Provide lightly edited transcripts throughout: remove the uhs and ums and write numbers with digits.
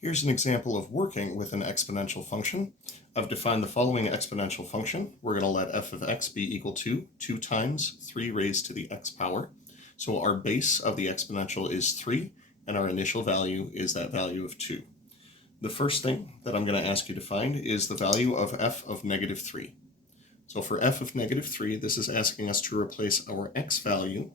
Here's an example of working with an exponential function. I've defined the following exponential function. We're going to let f of x be equal to 2 times 3 raised to the x power. So our base of the exponential is 3, and our initial value is that value of 2. The first thing that I'm going to ask you to find is the value of f of negative 3. So for f of negative 3, this is asking us to replace our x value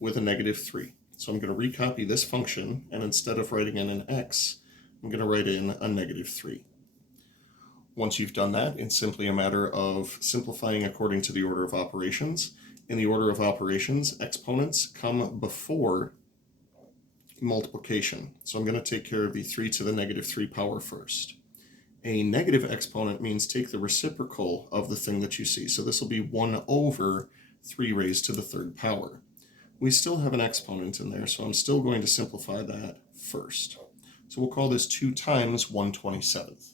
with a negative 3. So I'm going to recopy this function, and instead of writing in an x, I'm going to write in a negative 3. Once you've done that, it's simply a matter of simplifying according to the order of operations. In the order of operations, exponents come before multiplication. So I'm going to take care of the 3 to the negative 3 power first. A negative exponent means take the reciprocal of the thing that you see. So this will be 1 over 3 raised to the 3rd power. We still have an exponent in there, so I'm still going to simplify that first. So we'll call this 2 times 1/27th.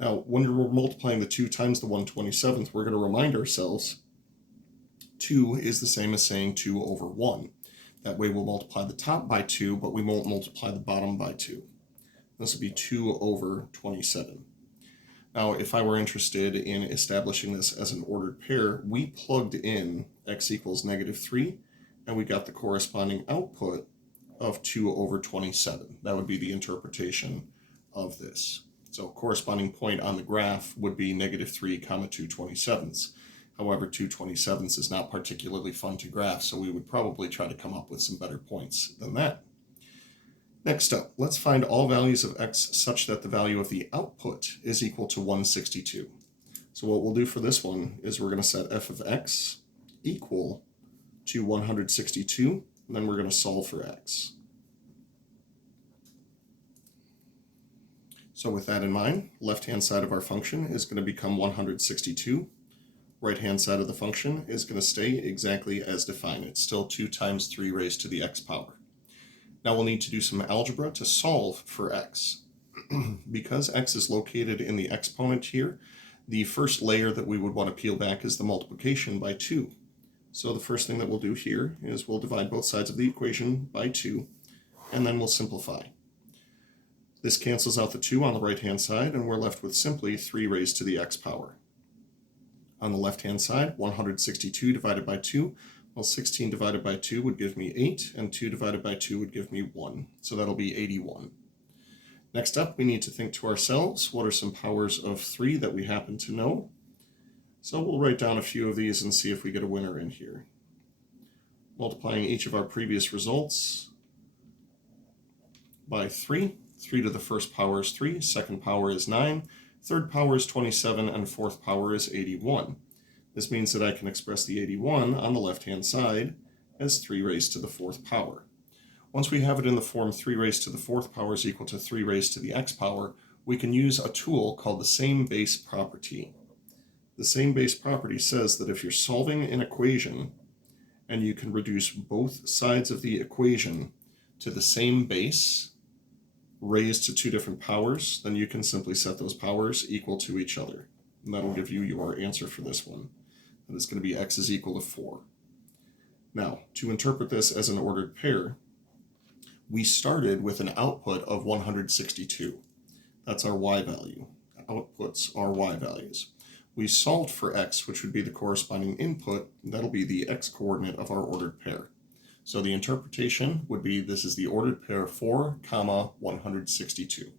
Now, when we're multiplying the 2 times the 1/27th, we're going to remind ourselves 2 is the same as saying 2 over 1. That way we'll multiply the top by 2, but we won't multiply the bottom by 2. This will be 2 over 27. Now, if I were interested in establishing this as an ordered pair, we plugged in x equals negative 3, and we got the corresponding output of 2 over 27. That would be the interpretation of this. So corresponding point on the graph would be negative 3 comma 2/27. However, 2/27 is not particularly fun to graph, so we would probably try to come up with some better points than that. Next up, let's find all values of x such that the value of the output is equal to 162. So what we'll do for this one is we're going to set f of x equal to 162, and then we're going to solve for x. So with that in mind, left-hand side of our function is going to become 162. Right-hand side of the function is going to stay exactly as defined. It's still 2 times 3 raised to the x power. Now we'll need to do some algebra to solve for x. Because x is located in the exponent here, the first layer that we would want to peel back is the multiplication by 2. So the first thing that we'll do here is we'll divide both sides of the equation by 2, and then we'll simplify. This cancels out the 2 on the right-hand side, and we're left with simply 3 raised to the x power. On the left-hand side, 162 divided by 2, well, 16 divided by 2 would give me 8, and 2 divided by 2 would give me 1. So that'll be 81. Next up, we need to think to ourselves, what are some powers of 3 that we happen to know? So we'll write down a few of these and see if we get a winner in here. Multiplying each of our previous results by 3. 3 to the first power is 3, second power is 9, third power is 27, and fourth power is 81. This means that I can express the 81 on the left-hand side as 3 raised to the 4th power. Once we have it in the form 3 raised to the 4th power is equal to 3 raised to the x power, we can use a tool called the same base property. The same base property says that if you're solving an equation and you can reduce both sides of the equation to the same base raised to 2 different powers, then you can simply set those powers equal to each other. And that'll give you your answer for this one. That is going to be x is equal to 4. Now, to interpret this as an ordered pair, we started with an output of 162. That's our y value. Outputs are y values. We solved for x, which would be the corresponding input. That'll be the x coordinate of our ordered pair. So the interpretation would be this is the ordered pair 4, 162.